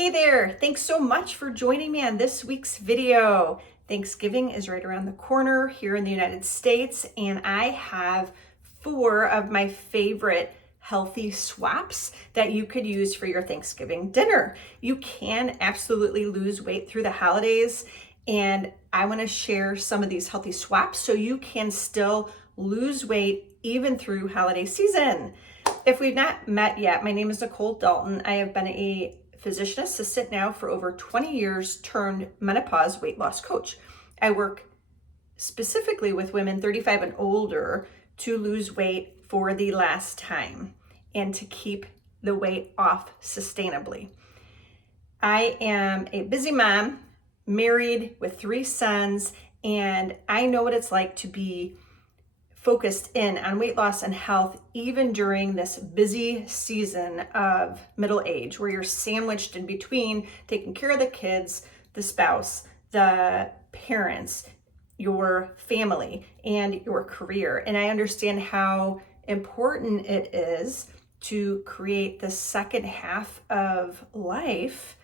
Hey there, thanks so much for joining me on this week's video. Thanksgiving is right around the corner here in the United States, and I have 4 of my favorite healthy swaps that you could use for your Thanksgiving dinner. You can absolutely lose weight through the holidays, and I want to share some of these healthy swaps so you can still lose weight even through holiday season. If we've not met yet, my name is Nicole Dalton. I have been a physician assistant now for over 20 years, turned menopause weight loss coach. I work specifically with women 35 and older to lose weight for the last time and to keep the weight off sustainably. I am a busy mom, married with 3 sons, and I know what it's like to be focused in on weight loss and health, even during this busy season of middle age, where you're sandwiched in between taking care of the kids, the spouse, the parents, your family, and your career. And I understand how important it is to create the second half of life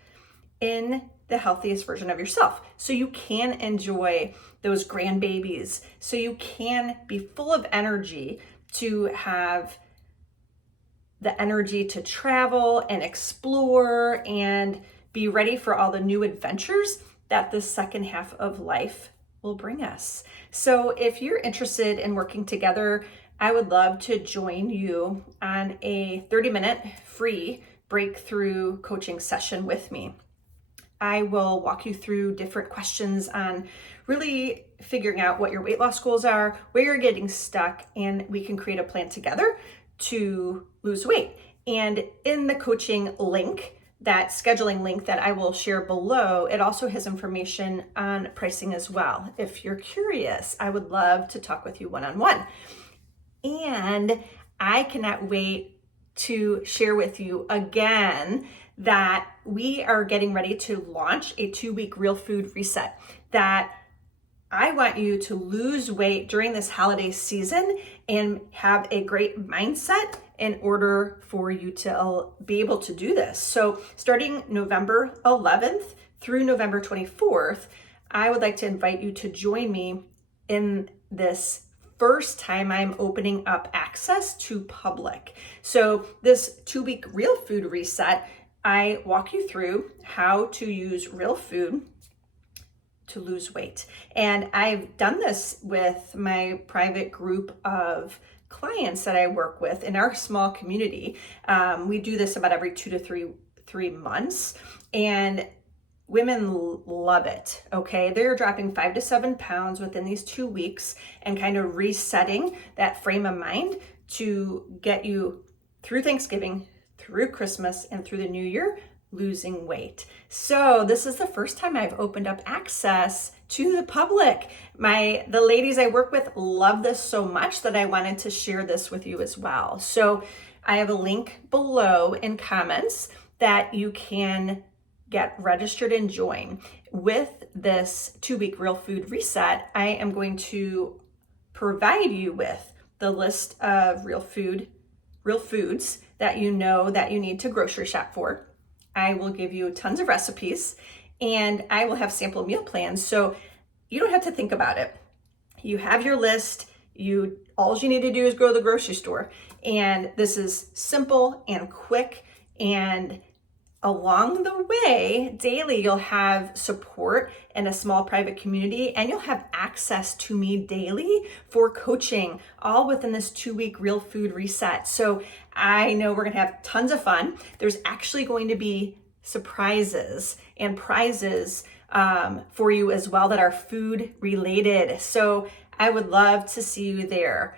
in the healthiest version of yourself, so you can enjoy those grandbabies, so you can be full of energy to have the energy to travel and explore and be ready for all the new adventures that the second half of life will bring us. So if you're interested in working together, I would love to join you on a 30-minute free breakthrough coaching session with me. I will walk you through different questions on really figuring out what your weight loss goals are, where you're getting stuck, and we can create a plan together to lose weight. And in the coaching link, that scheduling link that I will share below, it also has information on pricing as well. If you're curious, I would love to talk with you one-on-one. And I cannot wait to share with you again that we are getting ready to launch a 2-week real food reset that I want you to lose weight during this holiday season and have a great mindset in order for you to be able to do this. So starting November 11th through November 24th, I would like to invite you to join me in this first time I'm opening up access to public. So this 2-week real food reset, I walk you through how to use real food to lose weight. And I've done this with my private group of clients that I work with in our small community. We do this about every 2 to 3 months, and women love it, okay? They're dropping 5 to 7 pounds within these 2 weeks and kind of resetting that frame of mind to get you through Thanksgiving, through Christmas, and through the new year, losing weight. So this is the first time I've opened up access to the public. The ladies I work with love this so much that I wanted to share this with you as well. So I have a link below in comments that you can get registered and join. With this 2-week real food reset, I am going to provide you with the list of real foods that you know that you need to grocery shop for. I will give you tons of recipes, and I will have sample meal plans, so you don't have to think about it. You have your list. All you need to do is go to the grocery store, and this is simple and quick. And along the way, daily, you'll have support in a small private community, and you'll have access to me daily for coaching, all within this 2-week real food reset. So I know we're gonna have tons of fun. There's actually going to be surprises and prizes for you as well that are food related. So I would love to see you there.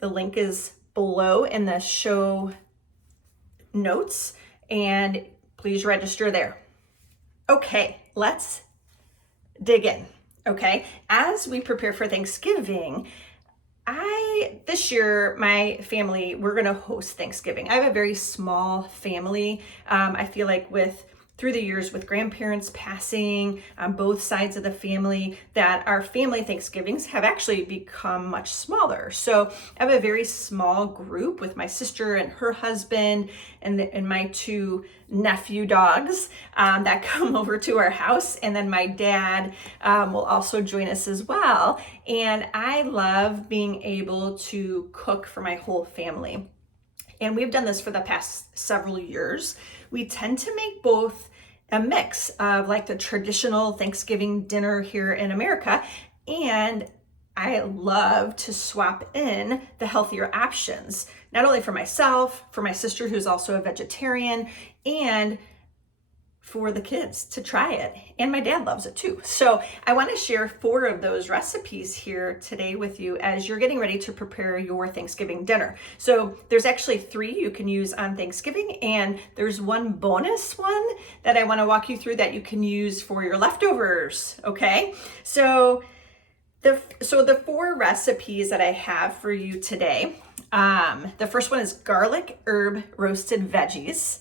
The link is below in the show notes, and please register there. Okay, let's dig in, okay? As we prepare for Thanksgiving, this year, my family, we're gonna host Thanksgiving. I have a very small family. I feel like with through the years with grandparents passing on both sides of the family that our family Thanksgivings have actually become much smaller. So I have a very small group with my sister and her husband and my two nephew dogs that come over to our house. And then my dad will also join us as well. And I love being able to cook for my whole family. And we've done this for the past several years. We tend to make both a mix of like the traditional Thanksgiving dinner here in America, and I love to swap in the healthier options, not only for myself, for my sister who's also a vegetarian, and for the kids to try it. And my dad loves it too. So I want to share 4 of those recipes here today with you as you're getting ready to prepare your Thanksgiving dinner. So there's actually 3 you can use on Thanksgiving, and there's one bonus one that I want to walk you through that you can use for your leftovers. Okay. So the 4 recipes that I have for you today, the first one is garlic herb roasted veggies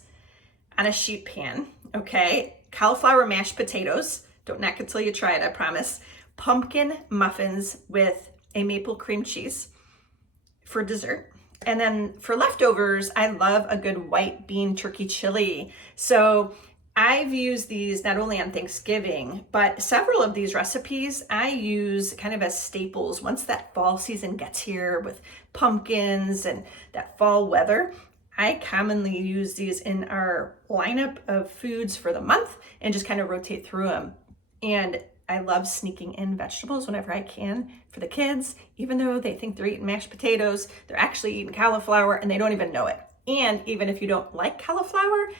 on a sheet pan. Okay, cauliflower mashed potatoes. Don't knock it till you try it, I promise. Pumpkin muffins with a maple cream cheese for dessert. And then for leftovers, I love a good white bean turkey chili. So I've used these not only on Thanksgiving, but several of these recipes I use kind of as staples once that fall season gets here with pumpkins and that fall weather. I commonly use these in our lineup of foods for the month and just kind of rotate through them. And I love sneaking in vegetables whenever I can for the kids, even though they think they're eating mashed potatoes, they're actually eating cauliflower and they don't even know it. And even if you don't like cauliflower,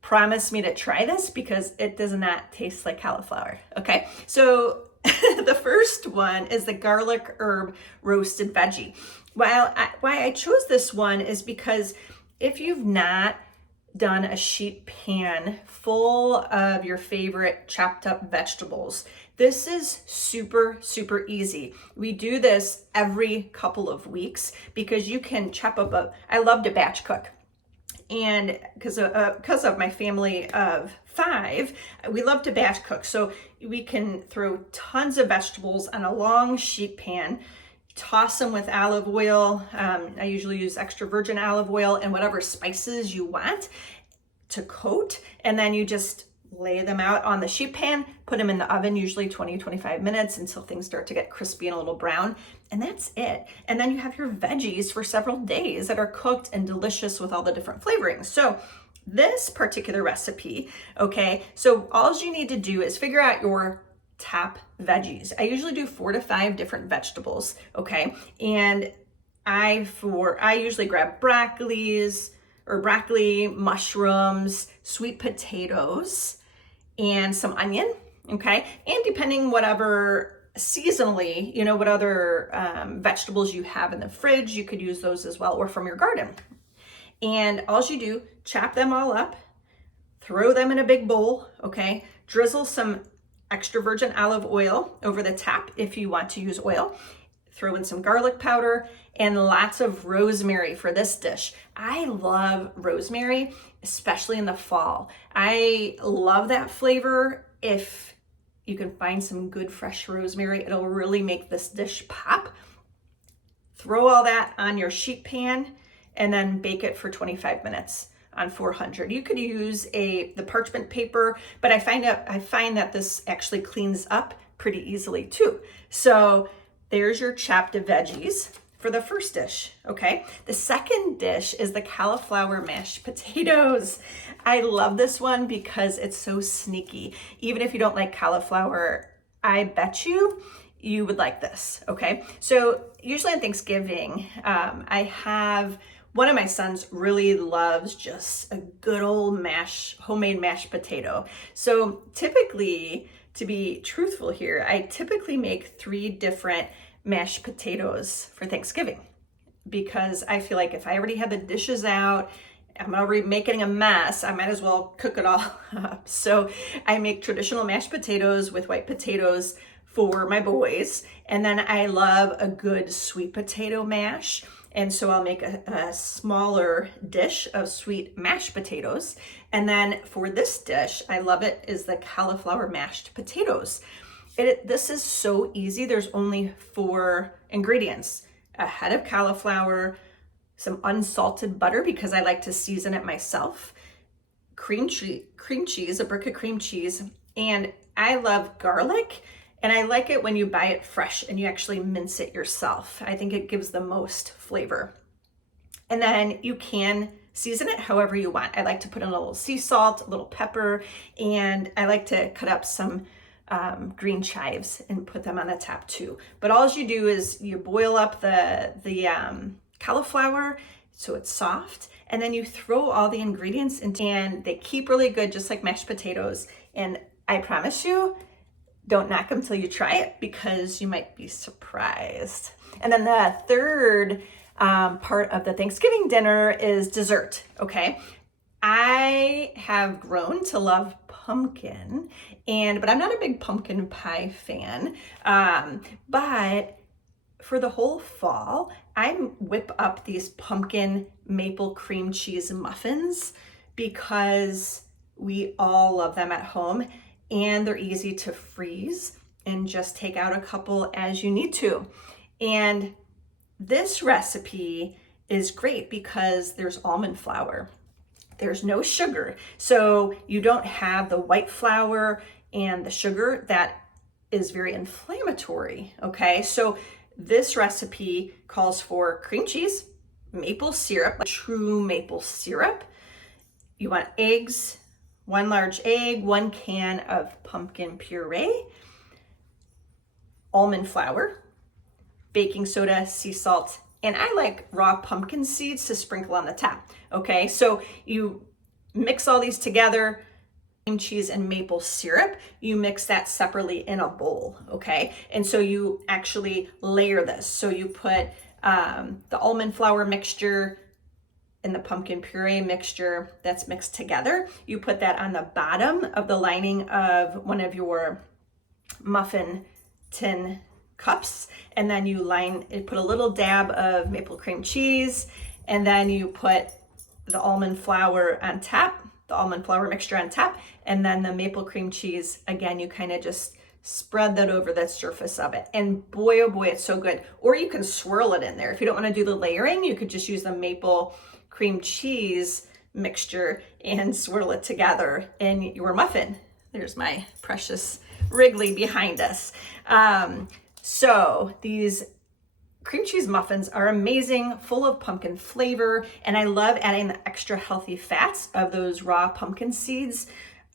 promise me to try this because it does not taste like cauliflower. Okay, so the first one is the garlic herb roasted veggie. Why I chose this one is because if you've not done a sheet pan full of your favorite chopped up vegetables, this is super, super easy. We do this every couple of weeks because you can chop up I love to batch cook. And because of my family of 5, we love to batch cook. So we can throw tons of vegetables on a long sheet pan, toss them with olive oil. I usually use extra virgin olive oil and whatever spices you want to coat. And then you just lay them out on the sheet pan, put them in the oven, usually 20-25 minutes until things start to get crispy and a little brown. And that's it. And then you have your veggies for several days that are cooked and delicious with all the different flavorings. So this particular recipe, okay, so all you need to do is figure out your top veggies. I usually do 4 to 5 different vegetables, okay? And I usually grab broccoli, mushrooms, sweet potatoes, and some onion, okay? And depending whatever seasonally, what other vegetables you have in the fridge, you could use those as well or from your garden. And all you do, chop them all up, throw them in a big bowl, okay? Drizzle some extra virgin olive oil over the top if you want to use oil. Throw in some garlic powder and lots of rosemary for this dish. I love rosemary, especially in the fall. I love that flavor. If you can find some good fresh rosemary, it'll really make this dish pop. Throw all that on your sheet pan and then bake it for 25 minutes on 400. You could use the parchment paper, but I find that this actually cleans up pretty easily too. So there's your chopped veggies for the first dish, okay? The second dish is the cauliflower mashed potatoes. I love this one because it's so sneaky. Even if you don't like cauliflower, I bet you would like this, okay? So usually on Thanksgiving, I have one of my sons really loves just a good old homemade mashed potato. So typically, to be truthful here, I typically make 3 different mashed potatoes for Thanksgiving because I feel like if I already had the dishes out, I'm already making a mess, I might as well cook it all up. So I make traditional mashed potatoes with white potatoes for my boys. And then I love a good sweet potato mash. And so I'll make a smaller dish of sweet mashed potatoes. And then for this dish, I love it, is the cauliflower mashed potatoes. This is so easy. There's only 4 ingredients: a head of cauliflower, some unsalted butter because I like to season it myself, cream cheese, a brick of cream cheese, and I love garlic. And I like it when you buy it fresh and you actually mince it yourself. I think it gives the most flavor. And then you can season it however you want. I like to put in a little sea salt, a little pepper, and I like to cut up some green chives and put them on the top too. But all you do is you boil up the cauliflower so it's soft, and then you throw all the ingredients in, and they keep really good, just like mashed potatoes. And I promise you, don't knock them till you try it because you might be surprised. And then the third part of the Thanksgiving dinner is dessert, okay? I have grown to love pumpkin, but I'm not a big pumpkin pie fan. But for the whole fall, I whip up these pumpkin maple cream cheese muffins because we all love them at home. And they're easy to freeze and just take out a couple as you need to. And this recipe is great because there's almond flour. There's no sugar. So you don't have the white flour and the sugar that is very inflammatory, okay? So this recipe calls for cream cheese, maple syrup, like true maple syrup. You want eggs, 1 large egg, 1 can of pumpkin puree, almond flour, baking soda, sea salt, and I like raw pumpkin seeds to sprinkle on the top. Okay, so you mix all these together, cream cheese and maple syrup, you mix that separately in a bowl, okay? And so you actually layer this. So you put the almond flour mixture and the pumpkin puree mixture that's mixed together. You put that on the bottom of the lining of one of your muffin tin cups, and then you put a little dab of maple cream cheese, and then you put the almond flour on top, the almond flour mixture on top, and then the maple cream cheese. Again, you kind of just spread that over the surface of it. And boy, oh boy, it's so good. Or you can swirl it in there. If you don't want to do the layering, you could just use the maple cream cheese mixture and swirl it together in your muffin. There's my precious Wrigley behind us. So these cream cheese muffins are amazing, full of pumpkin flavor, and I love adding the extra healthy fats of those raw pumpkin seeds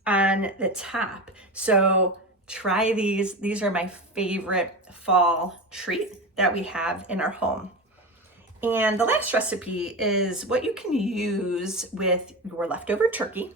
on the top. So try these. These are my favorite fall treat that we have in our home. And the last recipe is what you can use with your leftover turkey,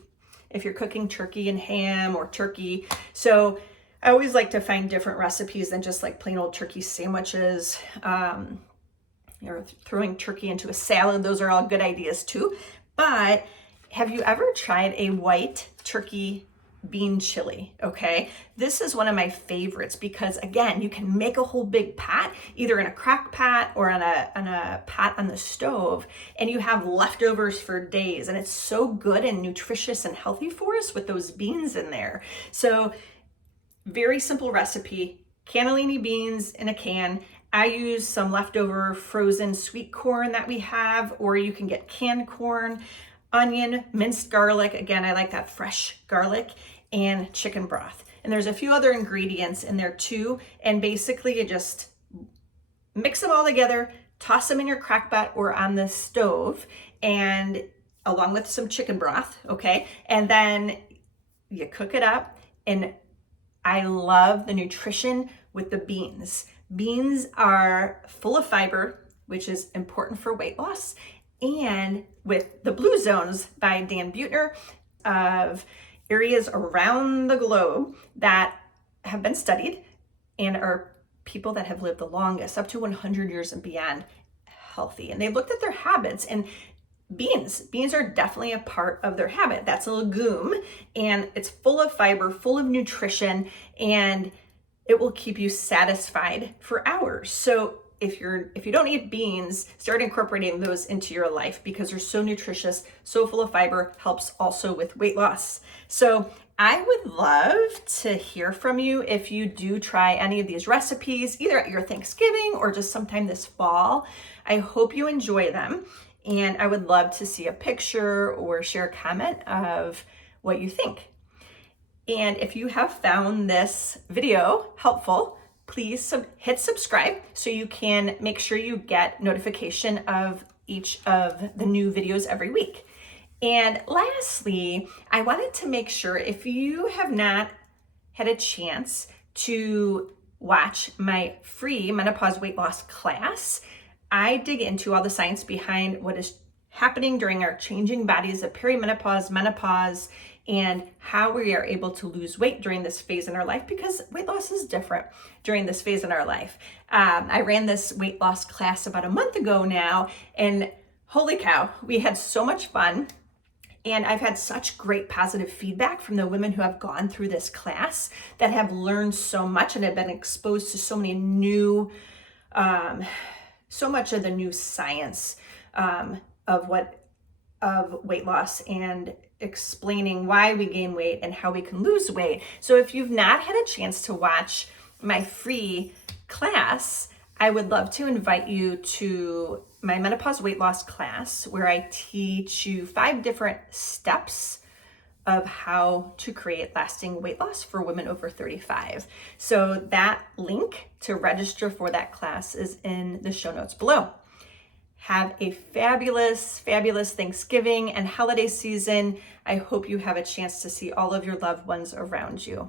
if you're cooking turkey and ham or turkey. So I always like to find different recipes than just like plain old turkey sandwiches, or throwing turkey into a salad. Those are all good ideas too. But have you ever tried a white turkey bean chili? Okay, this is one of my favorites because again, you can make a whole big pot, either in a crock pot or on a pot on the stove, and you have leftovers for days, and it's so good and nutritious and healthy for us with those beans in there. So very simple recipe: cannellini beans in a can. I use some leftover frozen sweet corn that we have, or you can get canned corn, onion, minced garlic. Again, I like that fresh garlic, and chicken broth. And there's a few other ingredients in there too. And basically you just mix them all together, toss them in your crock pot or on the stove, and along with some chicken broth, okay? And then you cook it up. And I love the nutrition with the beans. Beans are full of fiber, which is important for weight loss. And with the Blue Zones by Dan Buettner of areas around the globe that have been studied and are people that have lived the longest, up to 100 years and beyond, healthy. And they looked at their habits, and beans are definitely a part of their habit. That's a legume, and it's full of fiber, full of nutrition, and it will keep you satisfied for hours. So if you don't eat beans, start incorporating those into your life because they're so nutritious, so full of fiber, helps also with weight loss. So I would love to hear from you if you do try any of these recipes, either at your Thanksgiving or just sometime this fall. I hope you enjoy them, and I would love to see a picture or share a comment of what you think. And if you have found this video helpful, please hit subscribe so you can make sure you get notification of each of the new videos every week. And lastly, I wanted to make sure if you have not had a chance to watch my free menopause weight loss class, I dig into all the science behind what is happening during our changing bodies of perimenopause, menopause, and how we are able to lose weight during this phase in our life, because weight loss is different during this phase in our life. I ran this weight loss class about a month ago now, and holy cow, we had so much fun. And I've had such great positive feedback from the women who have gone through this class that have learned so much and have been exposed to so many new, so much of the new science of weight loss and explaining why we gain weight and how we can lose weight. So if you've not had a chance to watch my free class, I would love to invite you to my menopause weight loss class, where I teach you 5 different steps of how to create lasting weight loss for women over 35. So that link to register for that class is in the show notes below. Have a fabulous, fabulous Thanksgiving and holiday season. I hope you have a chance to see all of your loved ones around you.